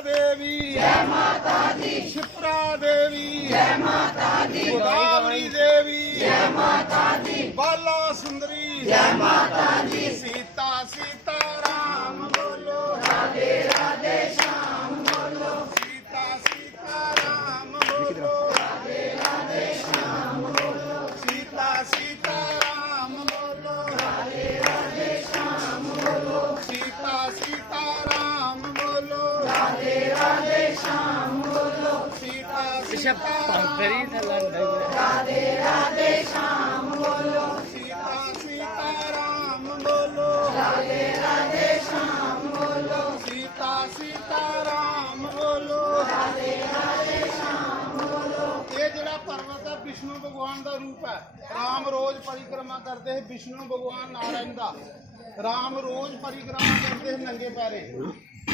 देवी जय माता दी, शिप्रा देवी जय माता दी, गोदावरी देवी जय माता दी, बाला सुंदरी जय माता दी, सीता सीताराम बोलो, राधे राधे श्याम बोलो, सीता सीताराम बोलो, राधे राधे श्याम बोलो, सीता सीताराम बोलो, राधे राधे श्याम बोलो, सीता सीताराम बोलो, राधे राधे श्याम बोलो, सीता राधे राधे श्याम बोलो, सीता सीताराम बोलो, राधे राधे श्याम बोलो, सीता सीताराम बोलो, राधे राधे श्याम बोलो। ये जड़ा पर्वत है विष्णु भगवान का रूप है। राम रोज परिक्रमा करते हैं विष्णु भगवान नारायण का। राम रोज परिक्रमा करते हैं नंगे पैरे।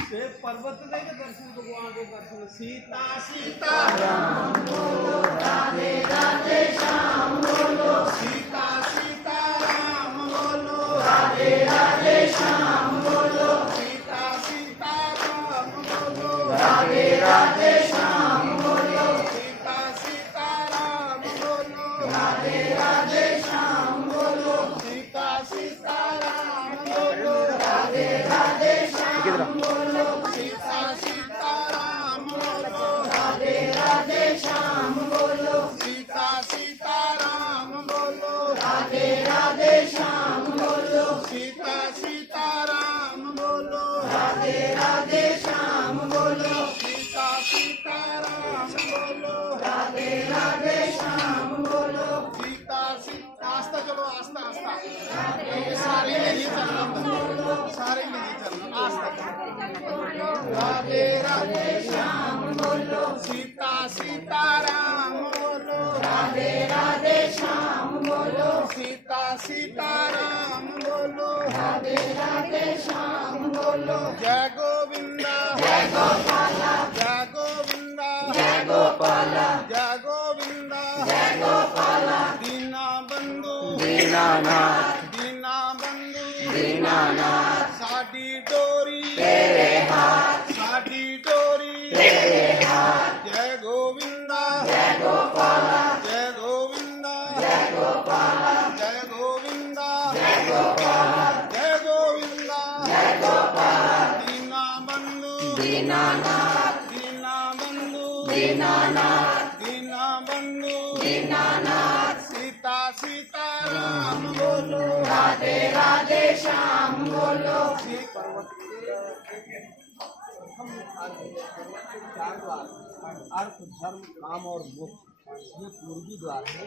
ते पर्वत के दर्शन भगवान के दर्शन। सीता सीताराम बोलो, राधे राधे श्याम बोलो, सीता सीताराम बोलो, राधे राधे श्याम बोलो, सीता सीताराम बोलो, राधे राधे श्याम बोलो, सीता सीताराम बोलो, राधे राधे श्याम बोलो, सीता सीताराम बोलो, राधे राधे श्याम बोलो, सीता सीताराम बोलो, राधे राधे श्याम बोलो, सीता सीताराम बोलो, राधे राधे श्याम बोलो, सीता सीताराम बोलो, राधे राधे श्याम बोलो, सीता सीताराम बोलो, राधे राधे श्याम बोलो, सीता आस्था चलो आस्था आस्था सारे नहीं चलना, सारे नहीं चलना, आस्था राधे राधे श्याम बोलो, सीता सीताराम बोलो, राधे राधे श्याम बोलो, सीता सीताराम बोलो, राधे राधे श्याम बोलो, जय गोविंदा जय गोपाला, जय गोविंदा जय गोपाला, जय गोविंदा जय गोपाला, दीना बंधु दीनानाथ, दीना बंधु दीनानाथ, साडी डोरी तेरे हाथ, साडी डोरी तेरे हाथ, जय गोविंदा जय गोपाला, जय गोविंदा जय गोपाला, जय गोविंदा जय गोपाला, जय गोविंदा जय गोपाला, दीना बंधु दीनानाथ, दीना बंधु दीनानाथ, दीना बंधु दीनानाथ, सीता सीताराम बोलो, राधे राधे श्याम बोलो। अर्थ धर्म काम और मोक्ष, ये पूर्वी द्वार है।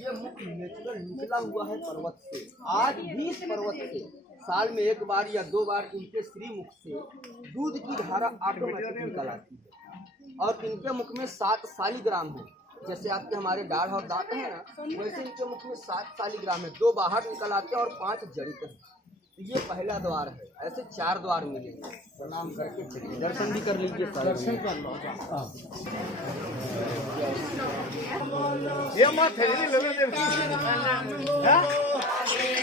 ये मुख्य नेचुरल निकला हुआ है पर्वत से। आज भी इस पर्वत से साल में एक बार या दो बार इनके श्रीमुख से दूध की धारा ऑटोमेटिक निकल आती है और इनके मुख में 7 शालिग्राम है। जैसे आपके हमारे दाढ़ और दांत है ना, वैसे इनके मुख में 7 शालिग्राम है। 2 बाहर निकल आते हैं और 5 जड़ित हैं। ये पहला द्वार है। ऐसे 4 द्वार मिलेंगे। प्रणाम करके चलिए, दर्शन भी कर लीजिए, दर्शन कर लो। ये मत है नहीं लोग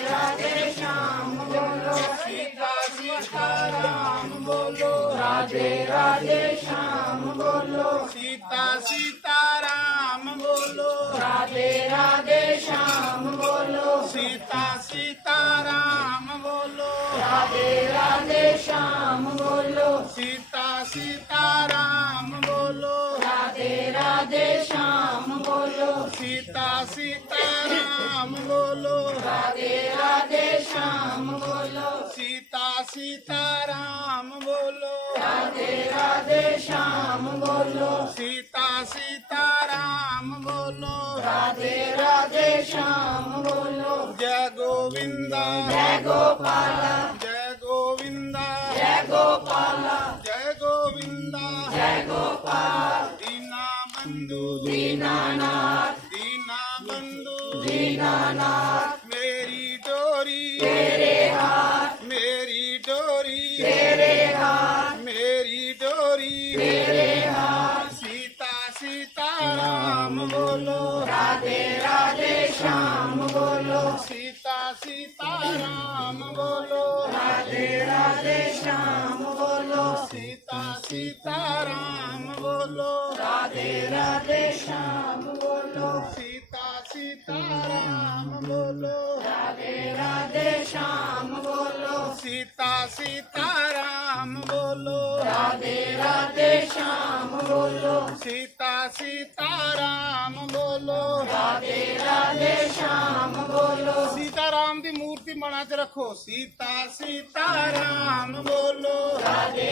राधे श्याम बोलो, सीता सीताराम बोलो, राधे राधे श्याम बोलो, सीता सीताराम बोलो, राधे राधे श्याम बोलो, सीता सीताराम बोलो, राधे राधे श्याम बोलो, सीता सीताराम बोलो, राधे राधे श्याम बोलो, सीता सीताराम बोलो, राधे राधे श्याम बोलो, सीता सीताराम बोलो, राधे राधे श्याम बोलो, सीता सीताराम बोलो, राधे राधे श्याम बोलो, जय गोविंदा जय गोपाला, जय गोविंदा जय गोपाला, जय गोविंदा जय गोपाल, दीना बंधु दीनानाथ, दीना बंधु दीनानाथ, मेरी डोरी तेरे हाथ, मेरी डोरी तेरे हाथ, मेरी डोरी तेरे हाथ, सीता सीताराम बोलो, राधे राधे श्याम बोलो, सीता सीताराम बोलो, राधे राधे श्याम बोलो, सीता सीता राम बोलो राधे राधे श्याम बोलो सीता सीता राम बोलो राधे राधे श्याम बोलो सीता सीता राम बोलो राधे राधे श्याम बोलो सीता सीता राम बोलो राधे राधे श्याम बोलो सीता राम की मूर्ति बना के रखो सीता सीता राम बोलो राधे